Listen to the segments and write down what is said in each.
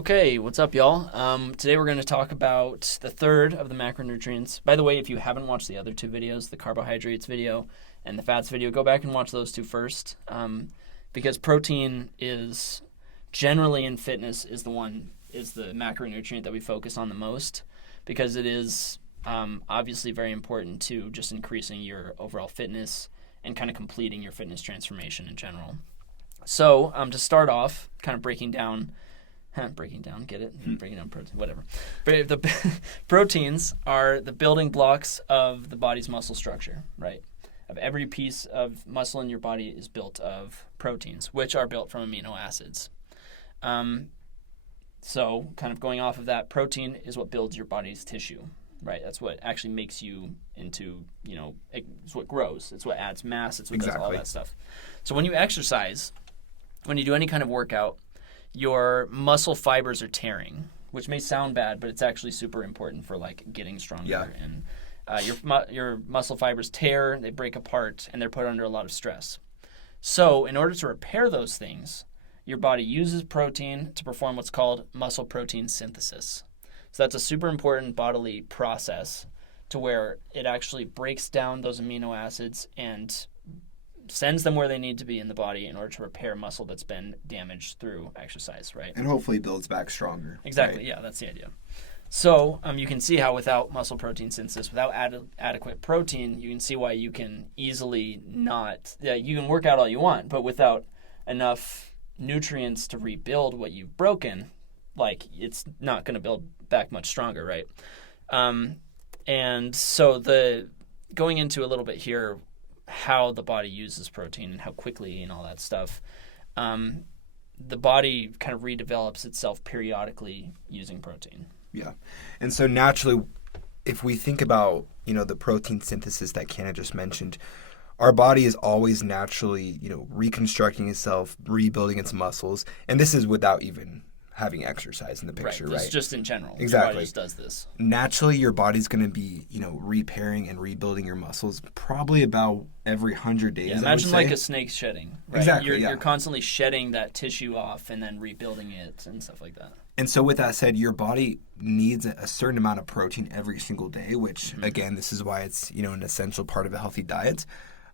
Okay, what's up, y'all? Today we're going to talk about the third of the macronutrients. By the way, if you haven't watched the other two videos, the carbohydrates video and the fats video, go back and watch those two first. Because protein is generally in fitness is the macronutrient that we focus on the most, because it is obviously very important to just increasing your overall fitness and kind of completing your fitness transformation in general. So to start off, kind of breaking down, get it? Breaking down protein, whatever. But the proteins are the building blocks of the body's muscle structure, right? Of every piece of muscle in your body is built of proteins, which are built from amino acids. So kind of going off of that, protein is what builds your body's tissue, right? That's what actually makes you into, it's what grows. It's what adds mass. It's what does all that stuff. So when you exercise, when you do any kind of workout, your muscle fibers are tearing, which may sound bad, but it's actually super important for like getting stronger. Yeah. And your muscle fibers tear, they break apart, and they're put under a lot of stress. So in order to repair those things, your body uses protein to perform what's called muscle protein synthesis. So that's a super important bodily process to where it actually breaks down those amino acids and sends them where they need to be in the body in order to repair muscle that's been damaged through exercise, right? And hopefully builds back stronger. Exactly, right? Yeah, that's the idea. So you can see how without muscle protein synthesis, without adequate protein, you can see why you can easily you can work out all you want, but without enough nutrients to rebuild what you've broken, like it's not going to build back much stronger, right? And so going into a little bit here, how the body uses protein and how quickly and all that stuff, the body kind of redevelops itself periodically using protein. Yeah. And so naturally, if we think about, the protein synthesis that Kenna just mentioned, our body is always naturally, reconstructing itself, rebuilding its muscles. And this is without even having exercise in the picture, right? This is just in general. Exactly. Your body just does this. Naturally, your body's going to be, repairing and rebuilding your muscles probably about every 100 days. Yeah, imagine like a snake shedding, right? Exactly, You're constantly shedding that tissue off and then rebuilding it and stuff like that. And so with that said, your body needs a certain amount of protein every single day, which, again, this is why it's, an essential part of a healthy diet.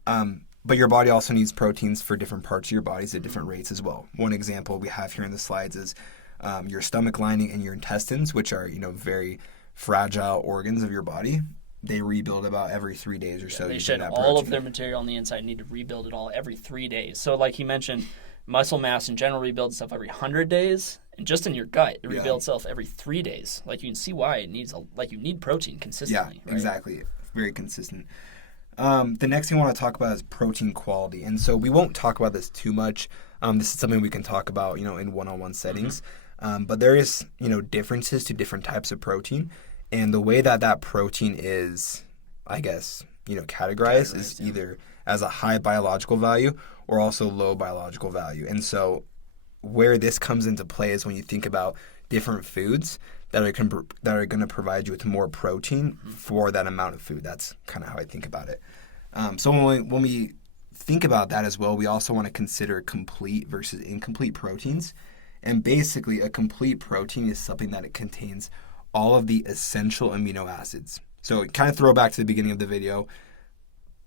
But your body also needs proteins for different parts of your bodies at different rates as well. One example we have here in the slides is your stomach lining and your intestines, which are, very fragile organs of your body. They rebuild about every 3 days or so. They shed all of their material on the inside, need to rebuild it all every 3 days. So like he mentioned, muscle mass in general rebuilds itself every 100 days. And just in your gut, it rebuilds itself every 3 days. Like you can see why it needs, you need protein consistently. Yeah, right? Exactly. Very consistent. The next thing I want to talk about is protein quality. And so we won't talk about this too much. This is something we can talk about, in one-on-one settings. But there is, differences to different types of protein. And the way that protein is, I guess, categorized is either as a high biological value or also low biological value. And so where this comes into play is when you think about different foods that are going to provide you with more protein for that amount of food. That's kind of how I think about it. So when we think about that as well, we also want to consider complete versus incomplete proteins. And basically, a complete protein is something that it contains all of the essential amino acids. So kind of throw back to the beginning of the video.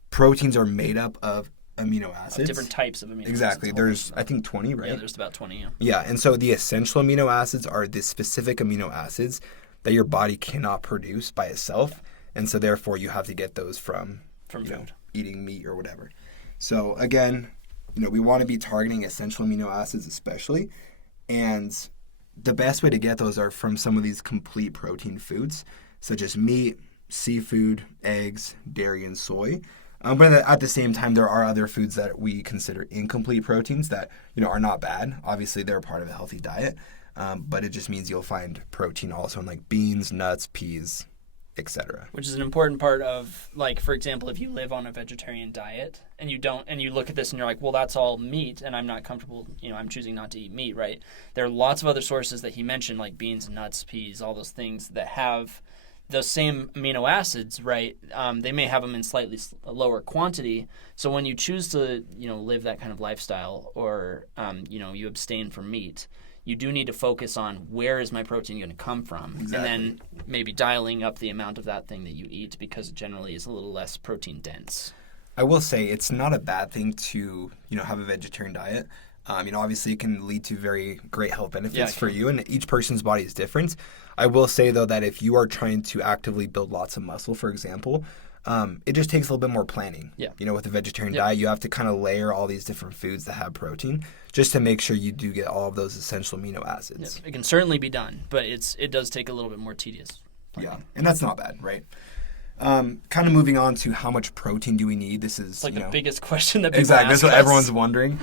Proteins are made up of amino acids. Different types of amino acids. Exactly. There's, I think, 20, right? Yeah, there's about 20, yeah. Yeah, and so the essential amino acids are the specific amino acids that your body cannot produce by itself. And so therefore, you have to get those from food, eating meat or whatever. So again, we want to be targeting essential amino acids especially. And the best way to get those are from some of these complete protein foods, such as meat, seafood, eggs, dairy, and soy. But at the same time, there are other foods that we consider incomplete proteins that, are not bad. Obviously, they're part of a healthy diet. But it just means you'll find protein also in like beans, nuts, peas, etc. Which is an important part of, like, for example, if you live on a vegetarian diet and you look at this and you're like, well, that's all meat and I'm not comfortable, I'm choosing not to eat meat, right? There are lots of other sources that he mentioned, like beans, nuts, peas, all those things that have those same amino acids, right? They may have them in slightly lower quantity. So when you choose to, live that kind of lifestyle or, you abstain from meat, you do need to focus on where is my protein going to come from, Exactly. and then maybe dialing up the amount of that thing that you eat because it generally is a little less protein dense. I will say it's not a bad thing to, have a vegetarian diet. Obviously it can lead to very great health benefits for you, and each person's body is different. I will say, though, that if you are trying to actively build lots of muscle, for example, it just takes a little bit more planning. Yeah. With a vegetarian diet, you have to kind of layer all these different foods that have protein just to make sure you do get all of those essential amino acids. It can certainly be done, but it does take a little bit more tedious planning. Yeah, and that's not bad, right? Kind of moving on to how much protein do we need? This is the biggest question that people exactly. ask That's what us. everyone's wondering.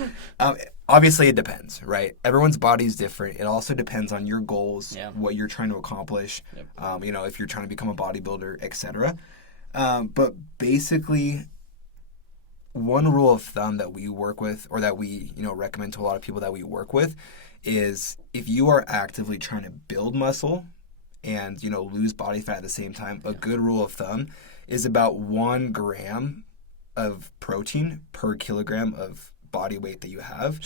Obviously, it depends, right? Everyone's body is different. It also depends on your goals, what you're trying to accomplish. Yep. If you're trying to become a bodybuilder, etc. But basically, one rule of thumb that we work with, or that we recommend to a lot of people that we work with, is if you are actively trying to build muscle and lose body fat at the same time, a good rule of thumb is about 1 gram of protein per kilogram of body weight that you have,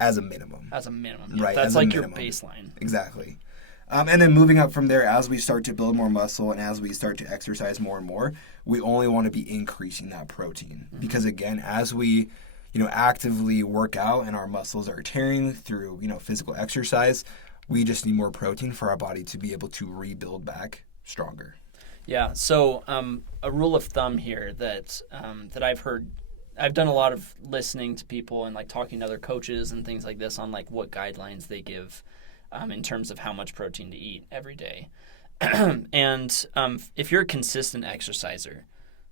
as a minimum. As a minimum, yeah. Right? That's as like your baseline. Exactly. And then moving up from there, as we start to build more muscle and as we start to exercise more and more, we only want to be increasing that protein. Mm-hmm. Because again, as we actively work out and our muscles are tearing through physical exercise, we just need more protein for our body to be able to rebuild back stronger. Yeah. So a rule of thumb here that I've heard, I've done a lot of listening to people and talking to other coaches and things like this on what guidelines they give in terms of how much protein to eat every day. And if you're a consistent exerciser,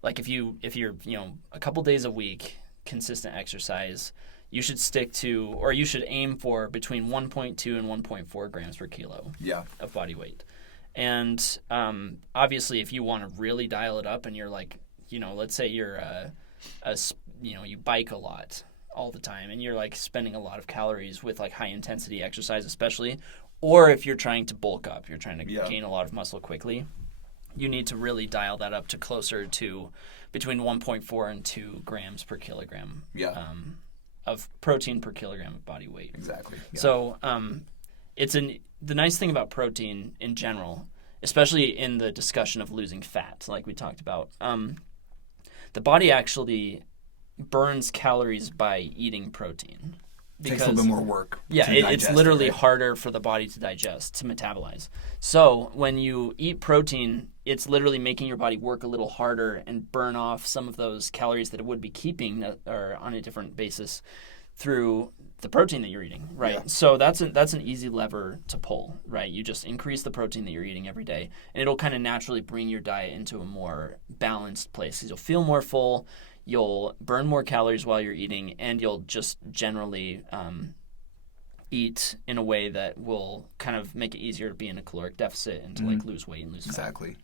if you're a couple days a week consistent exercise, you should stick to, or you should aim for, between 1.2 and 1.4 grams per kilo of body weight. And obviously, if you want to really dial it up and you're let's say you're you bike a lot all the time and you're spending a lot of calories with high intensity exercise especially, or if you're trying to bulk up, you're trying to gain a lot of muscle quickly, you need to really dial that up to closer to between 1.4 and 2 grams per kilogram of protein per kilogram of body weight. Exactly. Yeah. So the nice thing about protein in general, especially in the discussion of losing fat, like we talked about, the body actually burns calories by eating protein. It takes a little bit more work. Yeah, it's literally harder for the body to digest, to metabolize. So when you eat protein, it's literally making your body work a little harder and burn off some of those calories that it would be keeping or on a different basis through the protein that you're eating, right? Yeah. So that's an easy lever to pull, right? You just increase the protein that you're eating every day, and it'll kind of naturally bring your diet into a more balanced place. You'll feel more full, you'll burn more calories while you're eating, and you'll just generally eat in a way that will kind of make it easier to be in a caloric deficit and to lose weight and lose fat. Exactly.